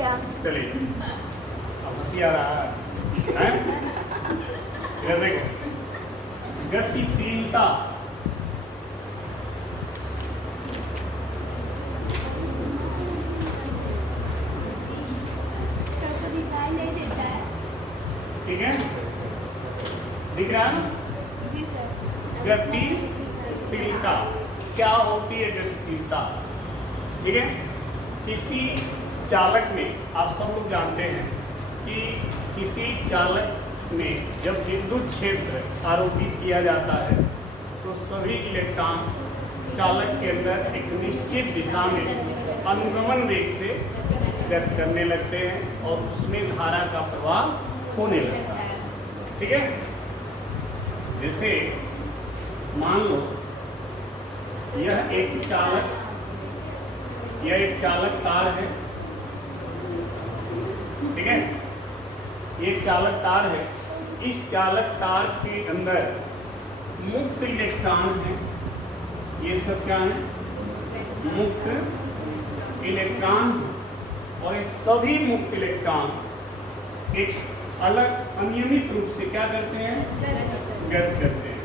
गया। चलिए, अब हंसी आ रहा है? इधर देखो, गतिशीलता। तो दिखाई नहीं देता है। ठीक है, दिख रहा है ना? जी सर। गतिशीलता क्या होती है? गतिशीलता, ठीक है। किसी चालक में, आप सब लोग जानते हैं कि किसी चालक में जब विद्युत क्षेत्र आरोपित किया जाता है तो सभी इलेक्ट्रॉन चालक के अंदर एक निश्चित दिशा में अनुगमन वेग से गति करने लगते हैं और उसमें धारा का प्रवाह होने लगता है। ठीक है, जैसे मान लो यह एक चालक तार है। ठीक है, ये चालक तार है। इस चालक तार के अंदर मुक्त इलेक्ट्रॉन है। ये सब क्या है? मुक्त इलेक्ट्रॉन। और ये सभी मुक्त इलेक्ट्रॉन एक अलग अनियमित रूप से क्या करते हैं? गति करते हैं।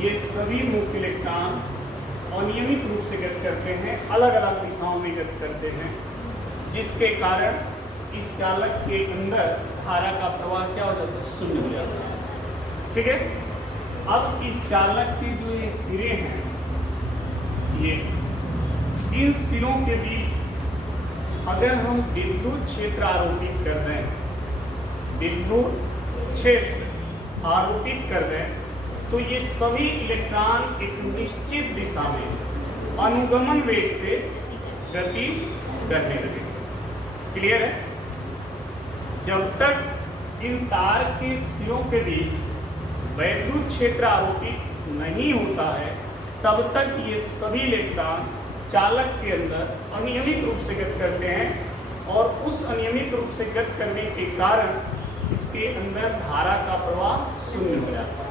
ये सभी मुक्त इलेक्ट्रॉन अनियमित रूप से गति करते हैं, अलग अलग दिशाओं में गति करते हैं, जिसके कारण इस चालक के अंदर धारा का प्रवाह क्या हो जाता है? शून्य हो जाता है। ठीक है, अब इस चालक के जो ये सिरे हैं, ये इन सिरों के बीच अगर हम विद्युत क्षेत्र आरोपित कर दें, विद्युत क्षेत्र आरोपित कर दें, तो ये सभी इलेक्ट्रॉन एक निश्चित दिशा में अनुगमन वेग से गति करने लगेंगे। क्लियर है? जब तक इन तार के सिरों के बीच वैद्युत क्षेत्र आरोपित नहीं होता है, तब तक ये सभी इलेक्ट्रॉन चालक के अंदर अनियमित रूप से गति करते हैं और उस अनियमित रूप से गति करने के कारण इसके अंदर धारा का प्रवाह शून्य हो जाता है।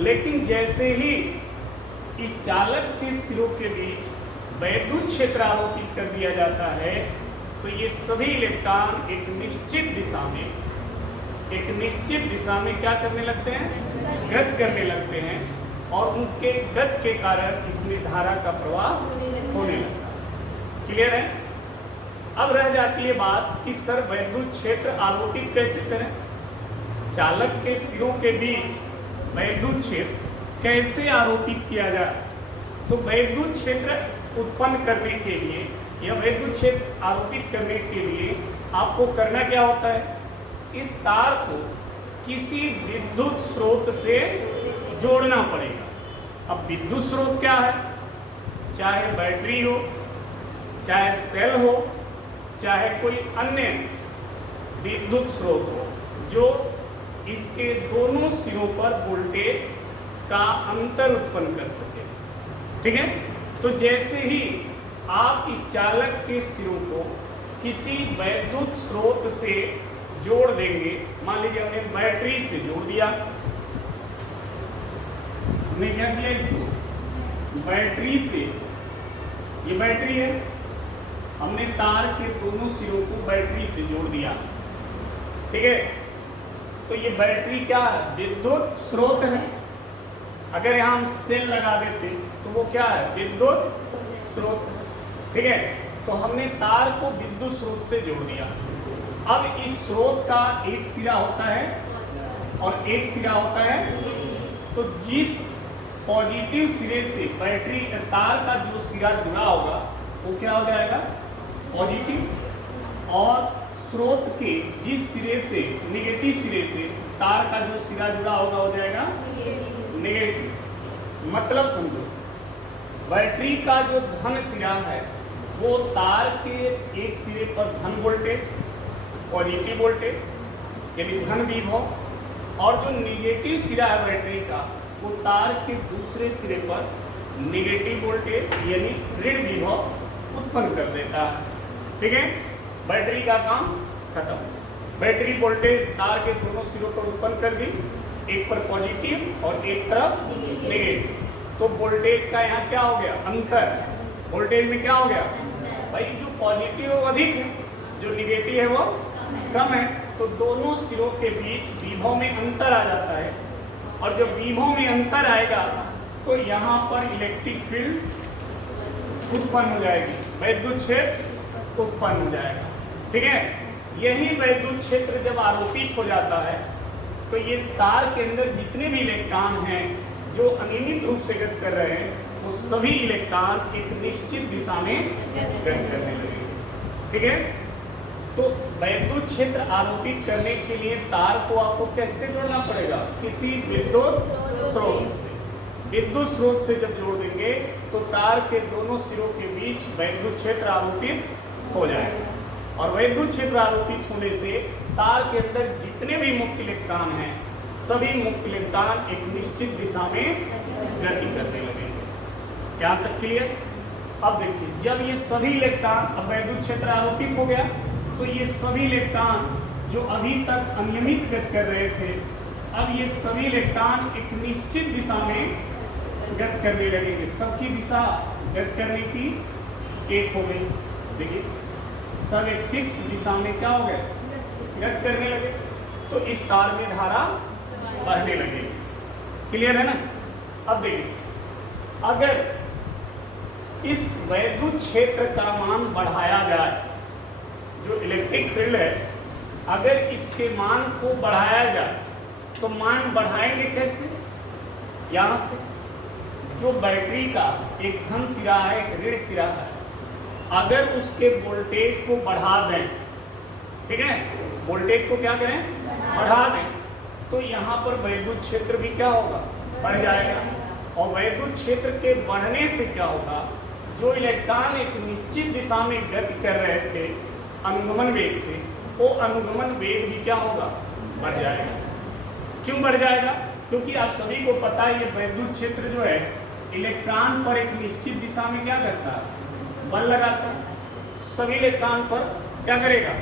लेकिन जैसे ही इस चालक के सिरों के बीच वैद्युत क्षेत्र आरोपित कर दिया जाता है, तो ये सभी इलेक्ट्रॉन एक निश्चित दिशा में क्या करने लगते हैं? गति करने लगते हैं और उनके गति के कारण इसमें धारा का प्रवाह होने लगता है। क्लियर है? अब रह जाती है बात कि सर वैद्युत क्षेत्र आरोपित कैसे करें? चालक के सिरों के बीच वैद्युत क्षेत्र कैसे आरोपित किया जाए? तो वैद्युत क्षेत्र उत्पन्न करने के लिए या वैद्युत क्षेत्र आरोपित करने के लिए आपको करना क्या होता है? इस तार को किसी विद्युत स्रोत से जोड़ना पड़ेगा। अब विद्युत स्रोत क्या है? चाहे बैटरी हो, चाहे सेल हो, चाहे कोई अन्य विद्युत स्रोत हो, जो इसके दोनों सिरों पर वोल्टेज का अंतर उत्पन्न कर सके। ठीक है, तो जैसे ही आप इस चालक के सिरों को किसी वैद्युत स्रोत से जोड़ देंगे, मान लीजिए हमने बैटरी से जोड़ दिया, हमने क्या किया? इसको बैटरी से, ये बैटरी है, हमने तार के दोनों सिरों को बैटरी से जोड़ दिया। ठीक है, तो ये बैटरी क्या है? विद्युत स्रोत है। अगर यहाँ हम सेल लगा देते तो वो क्या है? विद्युत स्रोत। ठीक है, तो हमने तार को विद्युत स्रोत से जोड़ दिया। अब इस स्रोत का एक सिरा होता है और एक सिरा होता है, तो जिस पॉजिटिव सिरे से बैटरी तार का जो सिरा जुड़ा होगा वो क्या हो जाएगा? पॉजिटिव। और स्रोत के जिस सिरे से, नेगेटिव सिरे से तार का जो सिरा जुड़ा होगा हो जाएगा नेगेटिव। मतलब समझो, बैटरी का जो धन सिरा है वो तार के एक सिरे पर धन वोल्टेज, पॉजिटिव वोल्टेज यानी धन विभव, और जो नेगेटिव सिरा है बैटरी का वो तार के दूसरे सिरे पर नेगेटिव वोल्टेज यानी ऋण विभव उत्पन्न कर देता है। ठीक है, बैटरी का काम खत्म। बैटरी वोल्टेज तार के दोनों सिरों पर उत्पन्न कर दी, एक पर पॉजिटिव और एक तरफ नेगेटिव। तो वोल्टेज का यहाँ क्या हो गया? अंतर। वोल्टेज में क्या हो गया? भाई जो पॉजिटिव अधिक है जो निगेटिव है वो कम है, तो दोनों सिरों के बीच विभव में अंतर आ जाता है, और जब विभव में अंतर आएगा तो यहाँ पर इलेक्ट्रिक फील्ड उत्पन्न हो जाएगी, वैद्युत क्षेत्र उत्पन्न हो जाएगा। ठीक है, यही वैद्युत क्षेत्र जब आरोपित हो जाता है तो ये तार के अंदर जितने भी इलेक्ट्रॉन हैं जो अनियमित रूप से गति कर रहे हैं, वो सभी इलेक्ट्रॉन एक निश्चित दिशा में गति करने लगेंगे। ठीक है, तो वैद्युत क्षेत्र आरोपित करने के लिए तार को आपको कैसे जोड़ना पड़ेगा? किसी विद्युत स्रोत से। विद्युत स्रोत से जब जोड़ देंगे तो तार के दोनों सिरों के बीच वैद्युत क्षेत्र आरोपित हो जाएगा, और वैद्युत क्षेत्र आरोपित होने से तार के अंदर जितने भी मुक्त इलेक्ट्रॉन हैं, सभी मुक्त इलेक्ट्रॉन एक निश्चित दिशा में गति करने लगेंगे। क्या तक क्लियर? अब देखिए, जब ये सभी इलेक्ट्रॉन, अब वैद्युत क्षेत्र आरोपित हो गया, तो ये सभी इलेक्ट्रॉन जो अभी तक अनियमित गति कर रहे थे, अब ये सभी इलेक्ट्रॉन एक निश्चित दिशा में गति करने लगेंगे। सबकी दिशा गति करने की एक हो गई। देखिए, सब एक फिक्स दिशा में क्या हो गए? गति करने लगे, तो इस तार में धारा बहने लगेगी। क्लियर है ना? अब देखिए, अगर इस वैद्युत क्षेत्र का मान बढ़ाया जाए, जो इलेक्ट्रिक फील्ड है, अगर इसके मान को बढ़ाया जाए तो मान बढ़ाएंगे कैसे? यहाँ से जो बैटरी का एक धन सिरा है, एक ऋण सिरा है, अगर उसके वोल्टेज को बढ़ा दें, ठीक है, वोल्टेज को क्या करें? बढ़ा दें, तो यहाँ पर वैद्युत क्षेत्र भी क्या होगा? बढ़ जाएगा। और वैद्युत क्षेत्र के बढ़ने से क्या होगा? जो इलेक्ट्रॉन एक निश्चित दिशा में गति कर रहे थे अनुगमन वेग से, वो अनुगमन वेग भी क्या होगा? बढ़ जाएगा। क्यों बढ़ जाएगा? क्योंकि आप सभी को पता है ये वैद्युत क्षेत्र जो है इलेक्ट्रॉन पर एक निश्चित दिशा में क्या करता है? बल लगाता है। सभी इलेक्ट्रॉन पर क्या करेगा?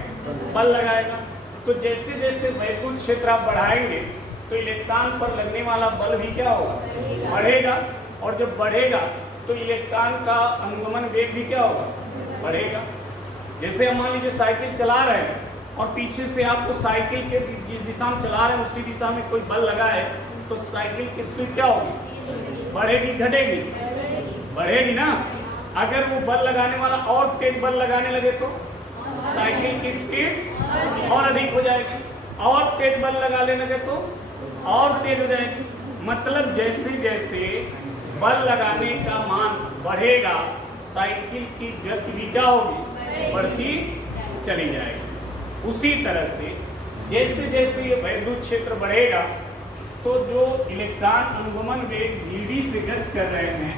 बल लगाएगा। तो जैसे जैसे वैद्युत क्षेत्र आप बढ़ाएंगे तो इलेक्ट्रॉन पर लगने वाला बल भी क्या होगा? बढ़ेगा। और जब बढ़ेगा तो इलेक्ट्रॉन का अनुगमन वेग भी क्या होगा? बढ़ेगा। जैसे हम मान लीजिए साइकिल चला रहे हैं और पीछे से आपको साइकिल के जिस दिशा में चला रहे हैं उसी दिशा में कोई बल लगा है, तो साइकिल की स्पीड क्या होगी? बढ़ेगी, घटेगी? बढ़ेगी ना। अगर वो बल लगाने वाला और तेज बल लगाने लगे तो साइकिल की स्पीड और अधिक हो जाएगी, और तेज बल लगाने लगे तो और तेज हो जाएगी। मतलब जैसे जैसे बल लगाने का मान बढ़ेगा, साइकिल की गति भी क्या होगी? बढ़ती चली जाएगी। उसी तरह से जैसे जैसे ये वैद्युत क्षेत्र बढ़ेगा तो जो इलेक्ट्रॉन अनुगमन वेग Vd से गति कर रहे हैं,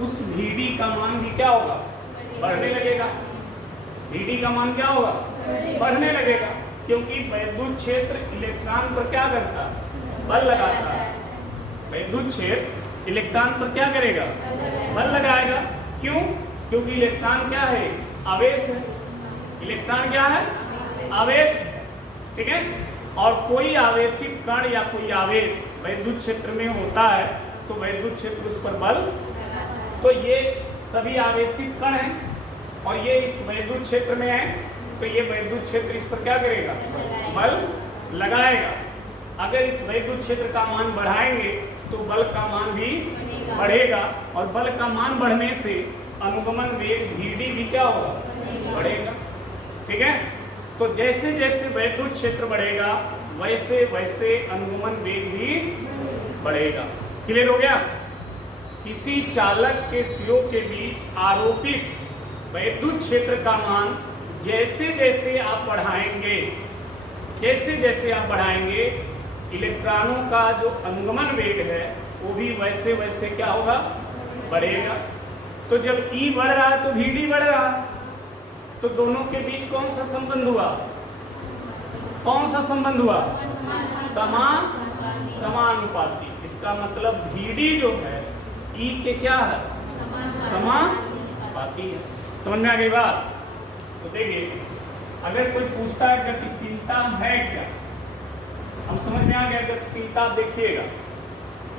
उस Vd का मान भी क्या होगा? बढ़ने लगेगा। Vd का मान क्या होगा? बढ़ने लगेगा, क्योंकि वैद्युत क्षेत्र इलेक्ट्रॉन पर क्या करता है? बल लगाता है। वैद्युत क्षेत्र इलेक्ट्रॉन पर क्या करेगा? बल लगाएगा। क्यों? क्योंकि इलेक्ट्रॉन क्या है? आवेश है। इलेक्ट्रॉन क्या है? आवेश। ठीक है, और कोई आवेशित कण या कोई आवेश वैद्युत क्षेत्र में होता है तो वैद्युत क्षेत्र उस पर बल, तो ये सभी आवेशित कण हैं और ये इस वैद्युत क्षेत्र में है, तो ये वैद्युत क्षेत्र इस पर क्या करेगा? बल लगाएगा। अगर इस वैद्युत क्षेत्र का मान बढ़ाएंगे तो बल का मान भी बढ़ेगा, और बल का मान बढ़ने से अनुगमन वेग Vd भी क्या होगा? बढ़ेगा। ठीक है, तो जैसे जैसे वैद्युत क्षेत्र बढ़ेगा वैसे वैसे अनुगमन वेग भी बढ़ेगा। क्लियर हो गया? किसी चालक के सिरों के बीच आरोपित वैद्युत क्षेत्र का मान जैसे जैसे आप बढ़ाएंगे, जैसे जैसे आप बढ़ाएंगे, इलेक्ट्रॉनों का जो अनुगमन वेग है वो भी वैसे वैसे क्या होगा? बढ़ेगा। तो जब E बढ़ रहा है तो Vd बढ़ रहा है, तो दोनों के बीच कौन सा संबंध हुआ? कौन सा संबंध हुआ? समानुपाती। इसका मतलब Vd जो है E के क्या है? समानुपाती है। समझ में आ गई बात? तो देखिए, अगर कोई पूछता है गतिशीलता है क्या, हम समझ में आ गया गतिशीलता। देखिएगा,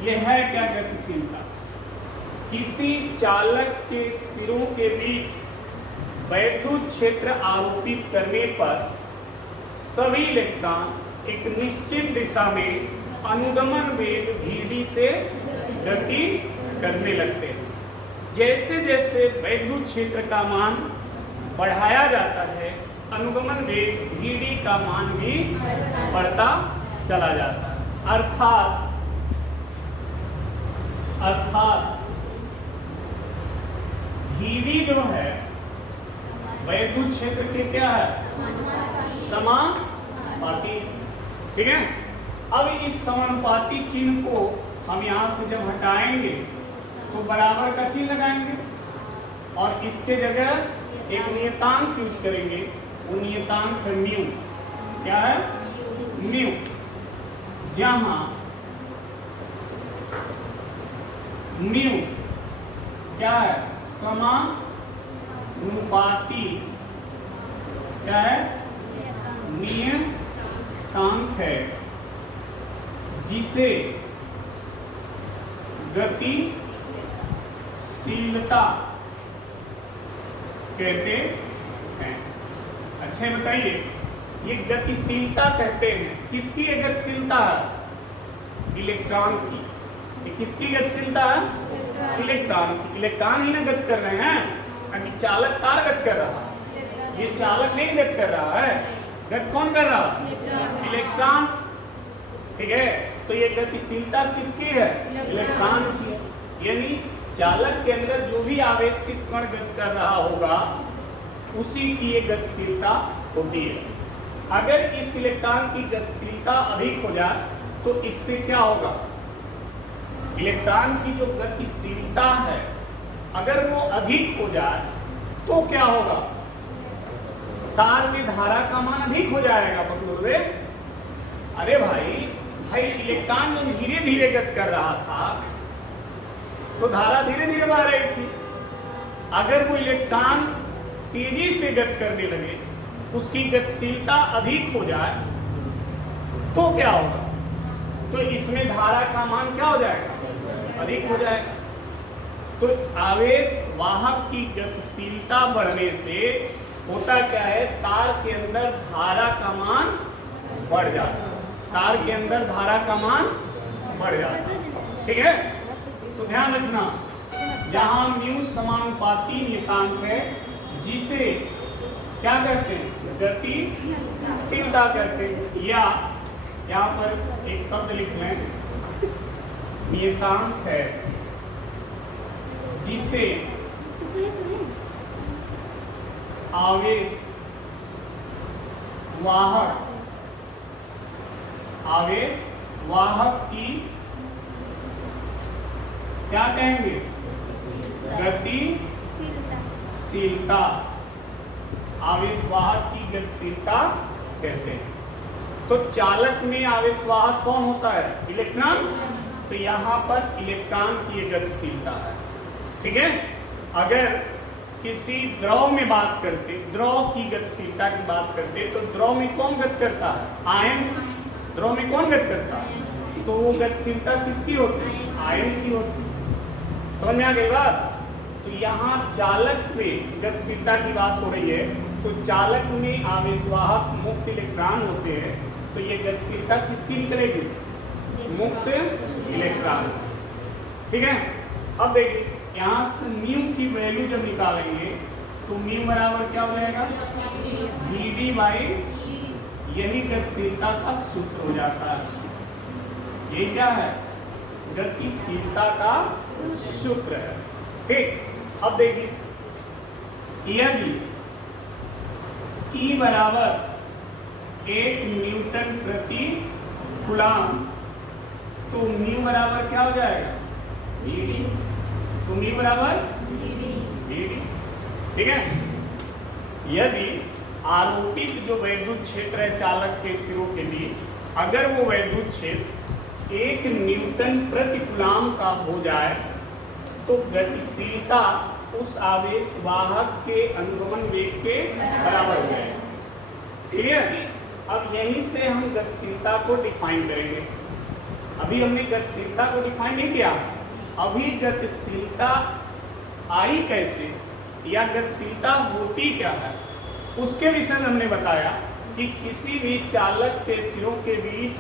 यह है क्या गतिशीलता? किसी चालक के सिरों के बीच वैद्युत क्षेत्र आरोपित करने पर सभी इलेक्ट्रॉन एक निश्चित दिशा में अनुगमन वेग vd से गति करने लगते हैं। जैसे जैसे वैद्युत क्षेत्र का मान बढ़ाया जाता है, अनुगमन वेग vd का मान भी बढ़ता चला जाता है। अर्थात vd जो है वैद्युत क्षेत्र के क्या है, समानुपाती। ठीक है, अब इस समानुपाती चिन्ह को हम यहाँ से जब हटाएंगे तो बराबर का चिन्ह लगाएंगे और इसके जगह एक नियतांक यूज करेंगे। वो नियतांक है म्यू। क्या है? म्यू। जहां म्यू क्या है? समानुपाती क्या है? नियतांक है जिसे गतिशीलता कहते हैं। अच्छा बताइए, ये गतिशीलता कहते हैं किसकी? ये गतिशीलता है इलेक्ट्रॉन की। ये किसकी गतिशीलता है? इलेक्ट्रॉन की। इलेक्ट्रॉन ही ना गति कर रहे हैं, अभी चालक तार गति कर रहा है, ये चालक नहीं गति कर रहा है। गति कौन कर रहा है? इलेक्ट्रॉन। ठीक है, तो ये गतिशीलता किसकी है? इलेक्ट्रॉन की। यानी चालक के अंदर जो भी आवेशित कण गति कर रहा होगा उसी की ये गतिशीलता होती है। अगर इस इलेक्ट्रॉन की गतिशीलता अधिक हो जाए तो इससे क्या होगा? इलेक्ट्रॉन की जो गतिशीलता है अगर वो अधिक हो जाए तो क्या होगा? तार में धारा का मान अधिक हो जाएगा। मतलब अरे भाई इलेक्ट्रॉन जो धीरे धीरे गति कर रहा था तो धारा धीरे धीरे बह रही थी। अगर वो इलेक्ट्रॉन तेजी से गति करने लगे, उसकी गतिशीलता अधिक हो जाए तो क्या होगा? तो इसमें धारा का मान क्या हो जाएगा? अधिक हो जाएगा। तो आवेश वाहक की गतिशीलता बढ़ने से होता क्या है? तार के अंदर धारा का मान बढ़ जाता है। तार के अंदर धारा का मान बढ़ जाता है। ठीक है, तो ध्यान रखना, जहां म्यू समानुपाती नियतांक है जिसे क्या कहते हैं? गतिशीलता कहते हैं। या यहाँ पर एक शब्द लिख लें, नियतांक है जिसे आवेश वाहक की क्या कहेंगे? गतिशीलता। आवेश वाहक की गतिशीलता कहते हैं। तो चालक में आवेश वाहक कौन होता है? इलेक्ट्रॉन। तो यहाँ पर इलेक्ट्रॉन की गतिशीलता है। ठीक है, अगर किसी द्रव में बात करते, द्रव की गतिशीलता की बात करते, तो द्रव में कौन गति करता है? आयन। द्रव में कौन गति करता है? तो वो गतिशीलता किसकी होती है? आयन की होती है। समझ में आ गई बात? तो यहाँ चालक में गतिशीलता की बात हो रही है, तो चालक में आवेशवाहक मुक्त इलेक्ट्रॉन होते हैं, तो ये गतिशीलता किसकी निकलेगी? मुक्त इलेक्ट्रॉन। ठीक है, अब देखिए यहाँ से म्यू की वैल्यू जब निकालेंगे तो म्यू बराबर क्या हो जाएगा? vd बाई, यही गतिशीलता का सूत्र हो जाता है। ये क्या है? गतिशीलता का सूत्र है। ठीक, अब देखिए यदि E बराबर 1 न्यूटन प्रति कूलम तो म्यू बराबर क्या हो जाएगा? vd। तो म्यू बराबर vd। ठीक है, यदि आरोपित जो वैद्युत क्षेत्र है चालक के सिरों के बीच, अगर वो वैद्युत क्षेत्र 1 न्यूटन प्रति कूलम का हो जाए तो गतिशीलता उस आवेश वाहक के अनुगमन वेग के बराबर हो जाएगा। क्लियर? अब यहीं से हम गतिशीलता को डिफाइन करेंगे। अभी हमने गतिशीलता को डिफाइन नहीं किया, अभी गतिशीलता आई कैसे या गतिशीलता होती क्या है, उसके विषय में हमने बताया कि किसी भी चालक के सिरों के बीच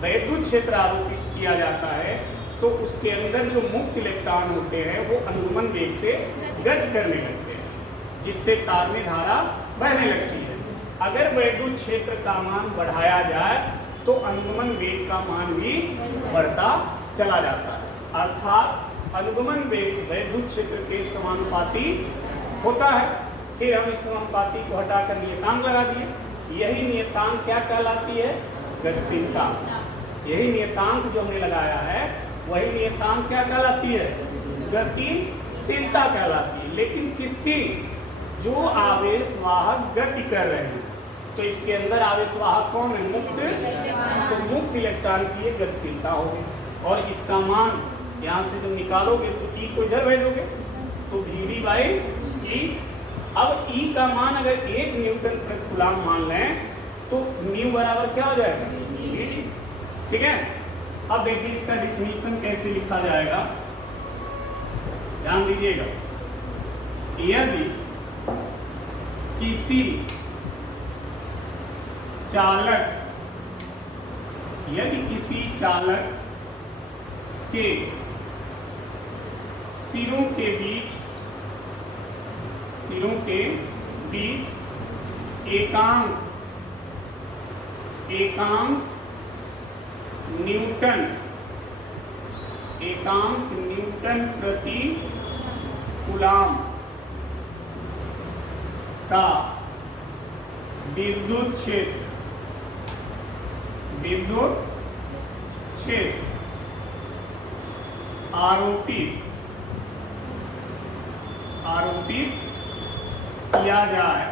वैद्युत क्षेत्र आरोपित किया जाता है तो उसके अंदर जो मुक्त इलेक्ट्रॉन होते हैं वो अनुगमन वेग से गति करने लगते हैं, जिससे तार में धारा बहने लगती है। अगर वैद्युत क्षेत्र का मान बढ़ाया जाए तो अनुगमन वेग का मान भी बढ़ता चला जाता है, अर्थात अनुगमन वेग वैद्युत क्षेत्र के समानुपाती होता है। फिर हम इस समानुपाती को हटाकर नियतांक लगा दिए, यही नियतांक क्या कहलाती है, गतिशीलता। यही नियतांक जो हमने लगाया है वही नियतांक क्या कहलाती है, गतिशीलता कहलाती है। लेकिन किसकी, जो आवेश वाहक गति कर रहे हैं, तो इसके अंदर आवेश वाहक कौन है, मुक्त, तो मुक्त इलेक्ट्रॉन की गतिशीलता होगी। और इसका मान यहाँ से जब निकालोगे तो E को इधर भेजोगे तो VD बाई E। अब E का मान अगर 1 न्यूटन प्रति कूलम मान लें तो न्यू बराबर क्या हो जाएगा, VD। ठीक है, अब देखिए इसका डिफिनीशन कैसे लिखा जाएगा, ध्यान दीजिएगा। यदि किसी चालक के सिरों के बीच एकांक न्यूटन प्रति कूलम का विद्युत क्षेत्र आरोपित किया जाए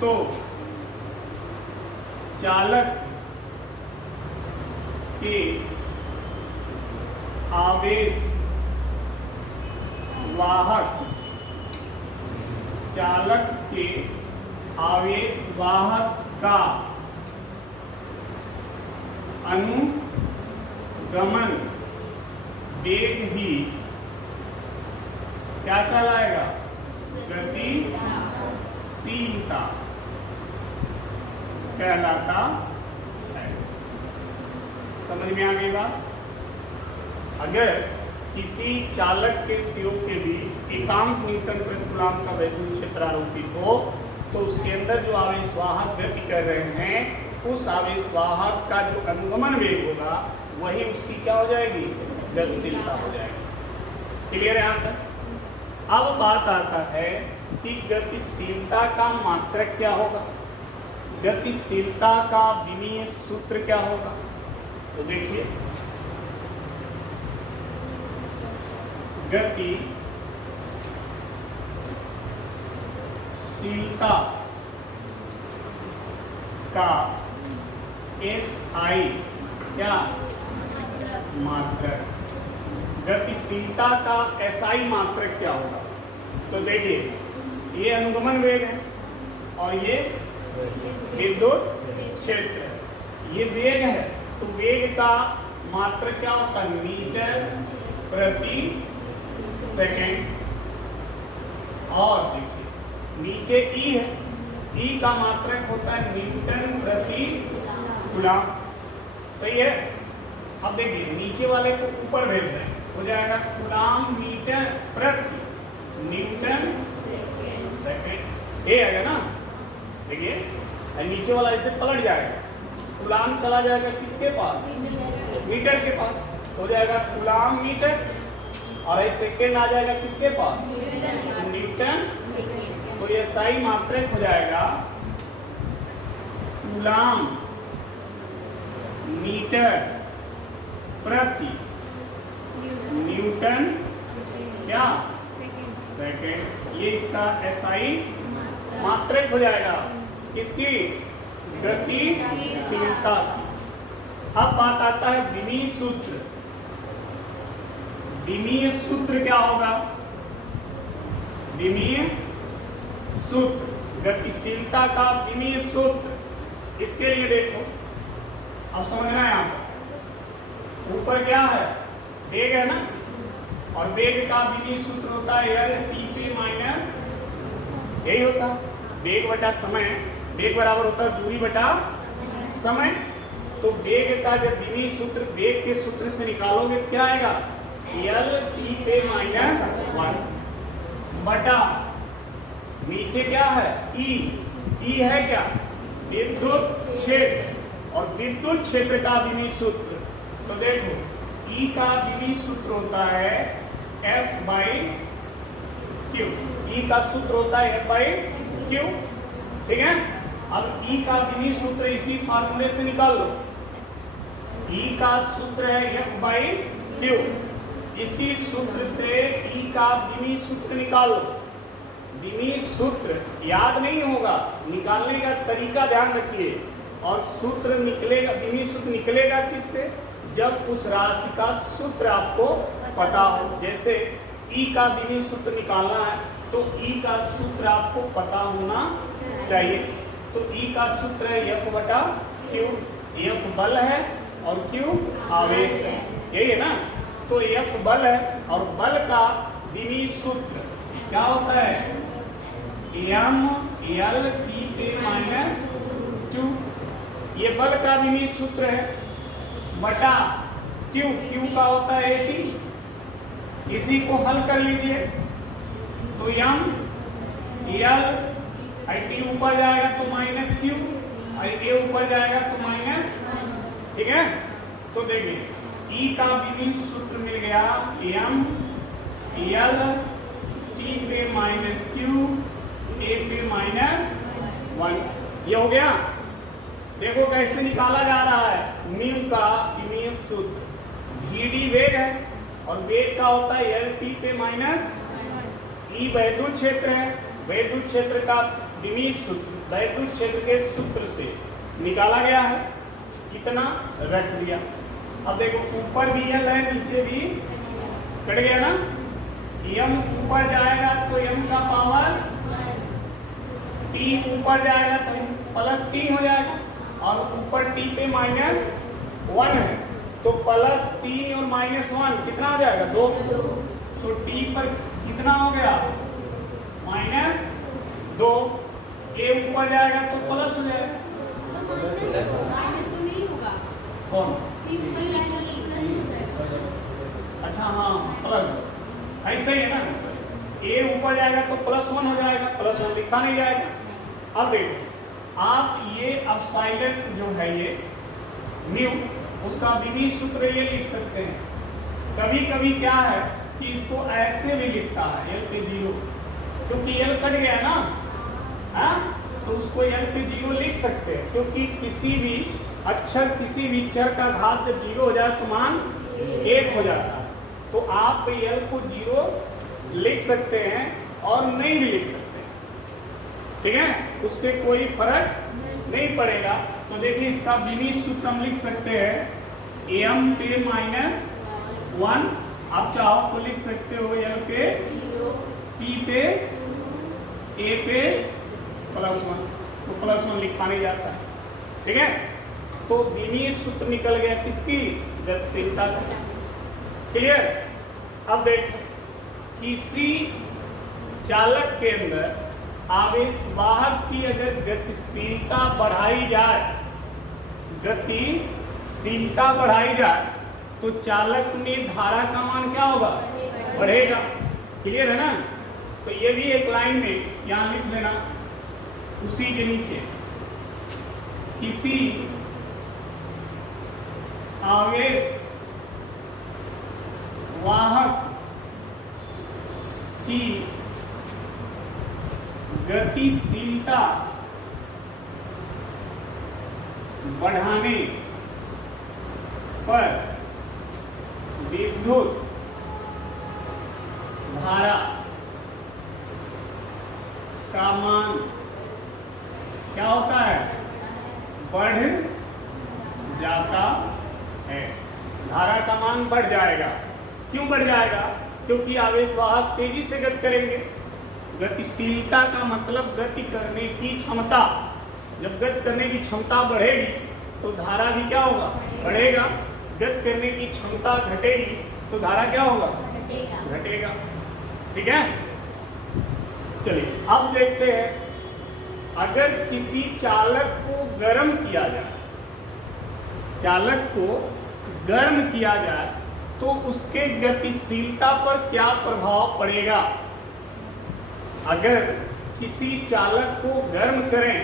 तो चालक के आवेश वाहक का अनुगमन वेग ही क्या कहलाएगा, गतिशीलता कहलाता है। समझ में आ गई बात। अगर किसी चालक के सिरों के बीच एकांक न्यूटन प्रति कूलम का वैद्युत क्षेत्र आरोपित हो तो उसके अंदर जो आवेश वाहक गति कर रहे हैं उस आवेश वाहक का जो अनुगमन वेग होगा वही उसकी क्या हो जाएगी, गतिशीलता हो जाएगी। क्लियर है यहाँ तक। अब बात आता है कि गतिशीलता का मात्रक क्या होगा, गतिशीलता का विमीय सूत्र क्या होगा। तो देखिए, गतिशीलता का SI क्या, मात्रक। गतिशीलता का SI मात्रक क्या होगा, तो देखिए ये अनुगमन वेग है और ये विद्युत क्षेत्र है, ये वेग है तो वेग का मात्रक क्या होता है, मीटर प्रति सेकेंड। और देखिए नीचे E है, E का मात्रक होता है न्यूटन प्रति कूलम। सही है। अब देखिए नीचे वाले को ऊपर भेज दें, हो जाएगा कूलम मीटर प्रति न्यूटन सेकेंड। ये आएगा ना, देखिए नीचे वाला इसे पलट जाएगा, कूलम चला जाएगा किसके पास, मीटर के पास, हो जाएगा कूलम मीटर और ये सेकेंड आ जाएगा किसके पास, न्यूटन। तो ये SI मात्रक हो जाएगा कूलम मीटर प्रति न्यूटन क्या, सेकेंड। ये इसका SI मात्रक हो जाएगा किसकी, गतिशीलता की। अब बात आता है विमीय सूत्र। विमीय सूत्र क्या होगा, विमीय सूत्र, गतिशीलता का विमीय सूत्र। इसके लिए देखो, अब समझना है यहाँ ऊपर क्या है, वेग है ना, और वेग का विमीय सूत्र होता है L P पे माइनस, यही होता वेग बटा समय। वेग बराबर होता है दूरी बटा समय। तो वेग का जब विमीय सूत्र वेग के सूत्र से निकालोगे तो क्या आएगा, एल टी पे माइनस 1 बटा नीचे क्या है ई है क्या, विद्युत क्षेत्र। और विद्युत क्षेत्र का विमीय सूत्र, तो देखो ई का विमीय सूत्र होता है F बाई क्यू। ई का सूत्र होता है F बाई क्यू, ठीक है। अब ई का विमीय सूत्र इसी फार्मूले से निकाल लो। ई का सूत्र है F बाई क्यू, इसी सूत्र से ई का विमीय सूत्र निकाल लो। विमीय सूत्र याद नहीं होगा, निकालने का तरीका ध्यान रखिए। और सूत्र निकलेगा, विमीय सूत्र निकलेगा किससे, जब उस राशि का सूत्र आपको पता हो। जैसे ई का विमीय सूत्र निकालना है तो ई का सूत्र आपको पता होना चाहिए। तो ई का सूत्र है F बटा क्यू। F बल है और Q आवेश है, यही है ना। तो F बल है और बल का विमीय सूत्र क्या होता है, m l t पे माइनस 2। ये बल का विमीय सूत्र है बटा Q का होता है 80। इसी को हल कर लीजिए तो m l t ऊपर जाएगा तो माइनस Q और a ऊपर जाएगा तो माइनस, ठीक है। तो देखिए E का विमीय सूत्र मिल गया m l t पे माइनस Q a पे माइनस 1। ये हो गया। देखो कैसे निकाला जा रहा है म्यू का विमीय सूत्र। vd वेग है और वेग का होता है एल टी पे माइनस ई वैद्युत क्षेत्र है। वैद्युत क्षेत्र का विमीय सूत्र वैद्युत क्षेत्र के सूत्र से निकाला गया है, इतना रख दिया। अब देखो ऊपर भी एल है नीचे भी कट गया ना, m ऊपर जाएगा तो m का पावर t ऊपर जाएगा तो प्लस 3 हो जाएगा और ऊपर t पे माइनस 1 है तो प्लस 3 और माइनस 1 कितना हो जाएगा 2। तो t पर कितना हो गया माइनस 2। a ऊपर जाएगा तो प्लस हो जाएगा। कौन, अच्छा हाँ प्लस ऐसा ही है ना। a ऊपर जाएगा तो प्लस 1 हो जाएगा, प्लस 1 लिखा नहीं जाएगा। अब देखो आप ये अपसाइडन जो है ये म्यू, उसका विमीय सूत्र ये लिख सकते हैं। कभी कभी क्या है कि इसको ऐसे भी लिखता है l पे 0, क्योंकि l कट गया ना, तो उसको l पे 0 लिख सकते हैं। क्योंकि किसी भी अक्षर किसी भी चर का घात जब 0 हो जाए तो मान 1 हो जाता है। तो आप l को 0 लिख सकते हैं और नहीं भी लिख सकते, ठीक है, उससे कोई फर्क नहीं पड़ेगा। तो देखिए इसका विमीय सूत्र हम लिख सकते हैं m पे माइनस 1। आप चाहो तो लिख सकते हो l पे t पे a पे प्लस 1, तो प्लस 1 लिखा नहीं जाता है, ठीक है। तो विमीय सूत्र निकल गया किसकी, गतिशीलता का। क्लियर। अब देखो किसी चालक के अंदर आवेशवाहक की अगर गतिशीलता बढ़ाई जाए, गतिशीलता बढ़ाई जाए तो चालक में धारा का मान क्या होगा, बढ़ेगा। क्लियर है ना। तो ये भी एक लाइन में यहाँ लिख लेना, उसी के नीचे किसी आवेश वाहक की गतिशीलता बढ़ाने पर विद्युत धारा का मान क्या होता है, बढ़ जाता है। धारा का मान बढ़ जाएगा। क्यों बढ़ जाएगा, क्योंकि आवेशवाहक तेजी से गति करेंगे। गतिशीलता का मतलब गति करने की क्षमता। जब गति करने की क्षमता बढ़ेगी तो धारा भी क्या होगा, बढ़ेगा। गति करने की क्षमता घटेगी तो धारा क्या होगा, घटेगा। ठीक है। चलिए अब देखते हैं, अगर किसी चालक को गर्म किया जाए, चालक को गर्म किया जाए तो उसके गतिशीलता पर क्या प्रभाव पड़ेगा। अगर किसी चालक को गर्म करें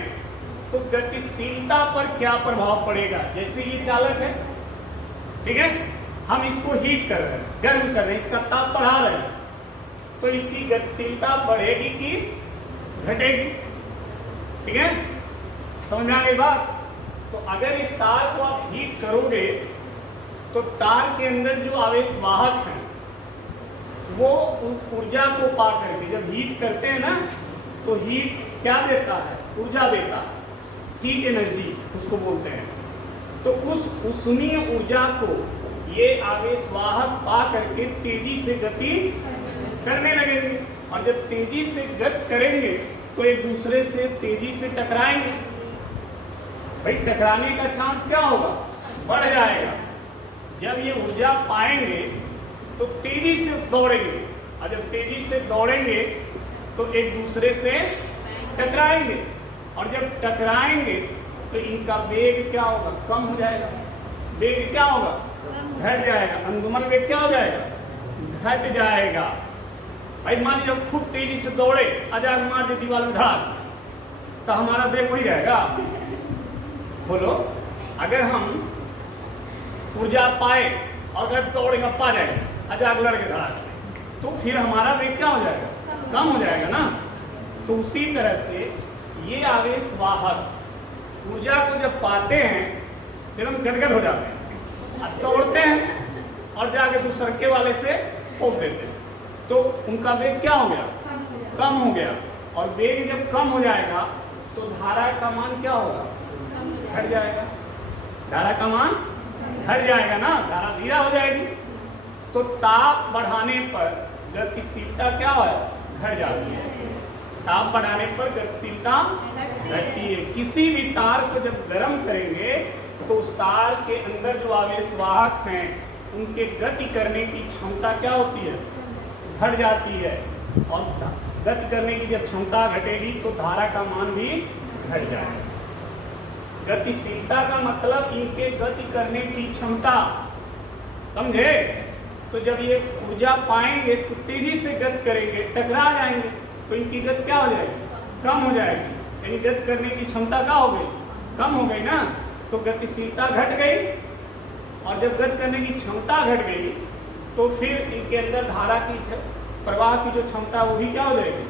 तो गतिशीलता पर क्या प्रभाव पड़ेगा। जैसे ये चालक है, ठीक है, हम इसको हीट कर रहे हैं, गर्म कर रहे हैं, इसका ताप बढ़ा रहे हैं, तो इसकी गतिशीलता बढ़ेगी कि घटेगी। ठीक है, समझ में आ गई बात। तो अगर इस तार को आप हीट करोगे तो तार के अंदर जो आवेश वाहक हैं वो ऊर्जा को पा करके, जब हीट करते हैं ना तो हीट क्या देता है, ऊर्जा देता है, हीट एनर्जी उसको बोलते हैं। तो उस उष्मीय ऊर्जा को ये आवेश वाहक पा करके तेजी से गति करने लगेंगे, और जब तेजी से गति करेंगे तो एक दूसरे से तेजी से टकराएंगे। भाई टकराने का चांस क्या होगा, बढ़ जाएगा। जब ये ऊर्जा पाएंगे तो तेजी से दौड़ेंगे, और जब तेजी से दौड़ेंगे तो एक दूसरे से टकराएंगे, और जब टकराएंगे तो इनका वेग क्या होगा, कम हो जाएगा। वेग क्या होगा, घट जाएगा। अनुगमन वेग क्या हो जाएगा, घट जाएगा। भाई मान लीजिए खूब तेजी से दौड़े, अजाग मार दे दीवार में घास, तो हमारा वेग वही रहेगा। बोलो, अगर हम ऊर्जा पाए और अगर दौड़ेगा पा जाए अजाग लड़के घास से, तो फिर हमारा वेग क्या हो जाएगा, कम हो जाएगा ना। तो उसी तरह से ये आवेश वाहक ऊर्जा को जब पाते हैं फिर हम गदगद हो जाते हैं, अब दौड़ते हैं और जाके दूसरे वाले से ठोक देते हैं, तो उनका वेग क्या हो गया, कम हो गया। और वेग जब कम हो जाएगा तो धारा का मान क्या होगा, घट जाएगा। धारा का मान घट जाएगा ना, धारा धीरा हो जाएगी। तो ताप बढ़ाने पर गतिशीलता क्या है, घट जाती है। ताप बढ़ाने पर गतिशीलता घटती है। किसी भी तार को जब गर्म करेंगे तो उस तार के अंदर जो आवेश वाहक हैं उनके गति करने की क्षमता क्या होती है, घट जाती है। और गति करने की जब क्षमता घटेगी तो धारा का मान भी घट जाएगा। गतिशीलता का मतलब इनके गति करने की क्षमता, समझे। तो जब ये ऊर्जा पाएंगे तो तेजी से गति करेंगे, टकरा जाएंगे, तो इनकी गति क्या हो जाएगी, कम हो जाएगी। यानी गति करने की क्षमता क्या हो गई, कम हो गई ना। तो गतिशीलता घट गई, और जब गति करने की क्षमता घट गई तो फिर इनके अंदर धारा की प्रवाह की जो क्षमता वो भी क्या हो जाएगी,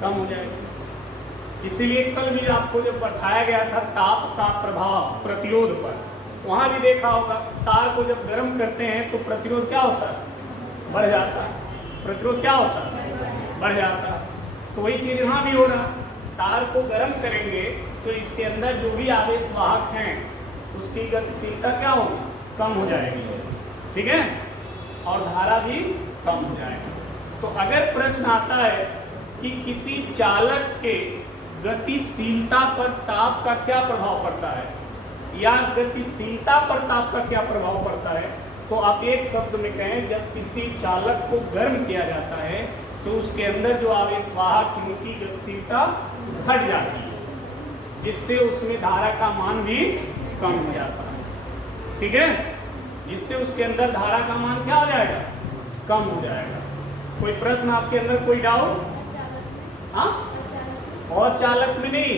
कम हो जाएगी। इसीलिए कल भी आपको जब बताया गया था ताप का प्रभाव प्रतिरोध पर, वहां भी देखा होगा तार को जब गर्म करते हैं तो प्रतिरोध क्या होता है, बढ़ जाता है। प्रतिरोध क्या होता है, बढ़ जाता है। तो वही चीज यहाँ भी हो रहा, तार को गर्म करेंगे तो इसके अंदर जो भी आवेश वाहक हैं उसकी गतिशीलता क्या होगी, कम हो जाएगी, ठीक है, और धारा भी कम हो जाएगी। तो अगर प्रश्न आता है कि किसी चालक के गतिशीलता पर ताप का क्या प्रभाव पड़ता है, या गतिशीलता पर ताप का क्या प्रभाव पड़ता है, तो आप एक शब्द में कहें, जब किसी चालक को गर्म किया जाता है तो उसके अंदर जो आवेश वाहक है उनकी गतिशीलता घट जाती है, जिससे उसमें धारा का मान भी कम हो जाता है, ठीक है, जिससे उसके अंदर धारा का मान क्या हो जाएगा, कम हो जाएगा। कोई प्रश्न आपके अंदर, कोई डाउट? हाँ, और चालक में नहीं,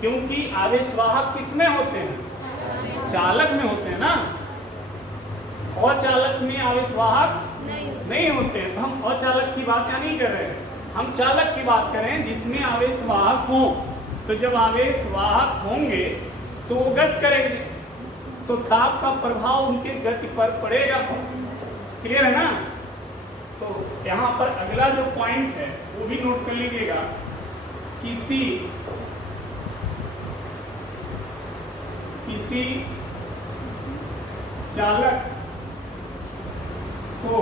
क्योंकि आवेश वाहक किसमें होते हैं, चालक में होते हैं ना। और चालक में आवेश वाहक नहीं होते हैं। तो हम अचालक की बात क्या नहीं कर रहे हैं, हम चालक की बात करें जिसमें आवेश वाहक हो। तो जब आवेश वाहक होंगे तो वो गति करेंगे, तो ताप का प्रभाव उनके गति पर पड़ेगा। क्लियर है ना। तो यहाँ पर अगला जो पॉइंट है वो भी नोट कर लीजिएगा। किसी चालक को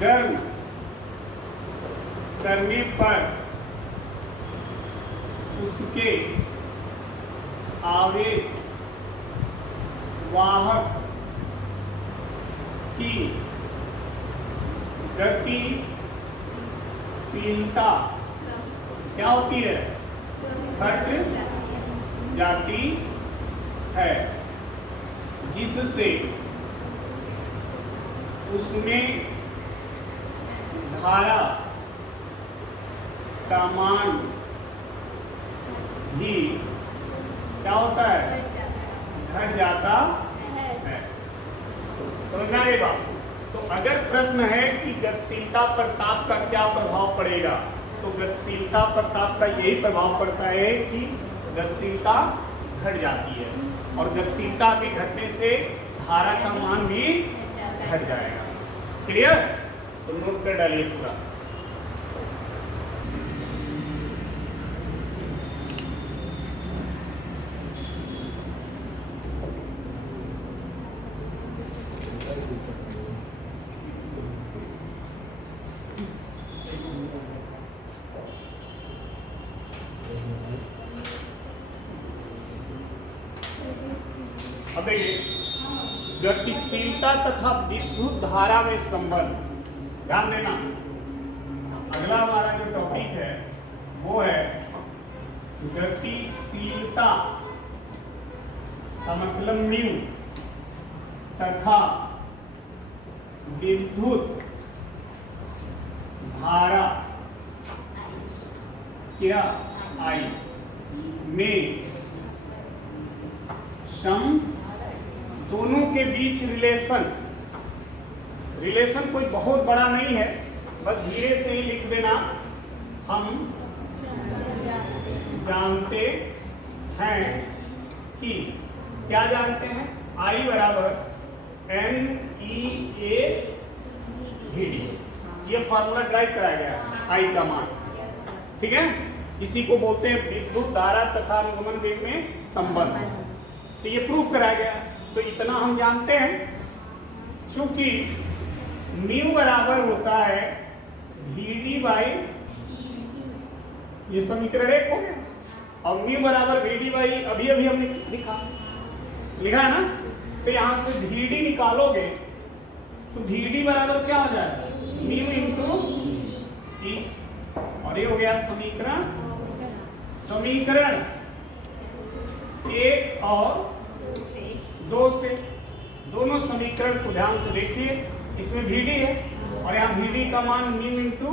गर्म करने पर उसके आवेश वाहक की गतिशीलता क्या होती है? घट जाती है, जिससे उसमें धारा का मान भी क्या होता है? घट जाता है। समझ में आ गई बात? तो अगर प्रश्न है कि गतिशीलता पर ताप का क्या प्रभाव पड़ेगा, तो गतिशीलता पर ताप का यही प्रभाव पड़ता है कि गतिशीलता घट जाती है, और गतिशीलता के घटने से धारा का मान भी घट जाएगा। क्लियर? तो नोट कर डालिए पूरा। अब देखिए, गतिशीलता तथा विद्युत धारा में संबंध, ध्यान देना। अगला हमारा जो टॉपिक है वो है गतिशीलता का मतलब म्यू तथा विद्युत धारा क्या आई में दोनों के बीच रिलेशन कोई बहुत बड़ा नहीं है, बस धीरे से ही लिख देना। हम जानते हैं कि, क्या जानते हैं? I बराबर NEA VD, ये फॉर्मूला ड्राइव कराया गया है I का मान, ठीक है? इसी को बोलते हैं विद्युत धारा तथा अनुगमन वेग में संबंध। तो ये प्रूफ कराया गया। तो इतना हम जानते हैं, चूंकि म्यू बराबर होता है VD बाई, ये समीकरण 1 हो गया, और म्यू बराबर VD बाई अभी हमने लिखा है ना। तो यहां से VD निकालोगे तो VD बराबर क्या हो जाएगा? म्यू इंटू E, और ये हो गया समीकरण 1 और 2 से। दोनों समीकरण को ध्यान से देखिए, इसमें VD है और यहाँ VD का मान म्यू इंटू,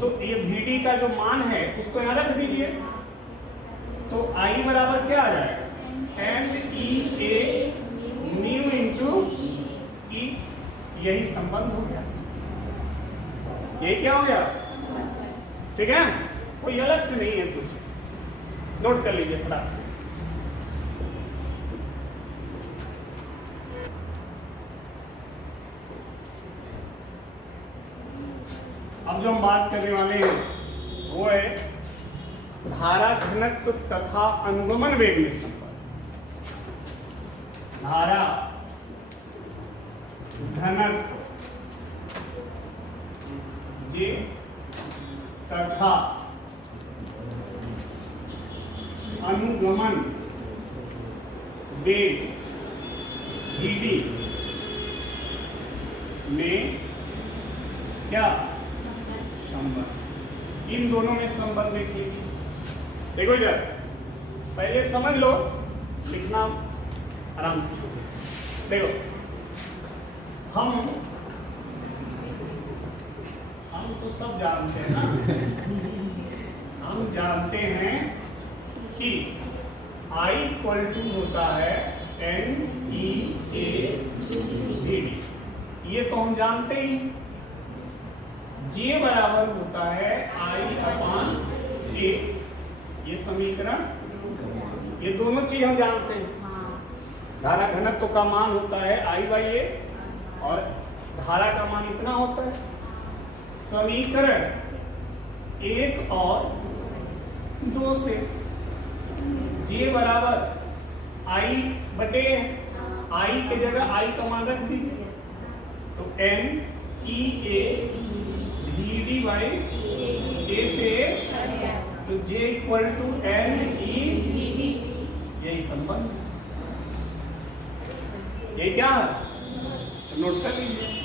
तो ये VD का जो मान है उसको यहाँ रख दीजिए, तो I बराबर क्या आ जाएगा? NEA म्यू इंटू E, यही संबंध हो गया। ये क्या हो गया? ठीक है, कोई अलग से नहीं है कुछ, नोट कर लीजिए फटाक से। अब जो हम बात करने वाले हैं वो है धारा घनत्व तथा अनुगमन वेग में संबंध। धारा घनत्व J तथा अनुगमन वेग VD में क्या संबंध? इन दोनों में संबंध देखिए। देखो इधर, पहले समझ लो, लिखना आराम से। देखो, हम तो सब जानते हैं ना, हम जानते हैं कि I इक्वल टू होता है NEA VD, ये तो हम जानते ही। J बराबर होता है I/A, ये समीकरण, ये दोनों चीज हम जानते हैं। धारा घनत्व का मान होता है I/A और धारा का मान इतना होता है। समीकरण 1 और 2 से J बराबर I के जगह I का मान रख दीजिए, तो NEA VD बाई A से, तो J इक्वल टू NE, यही संबंध, ये क्या है? नोट कर लीजिए।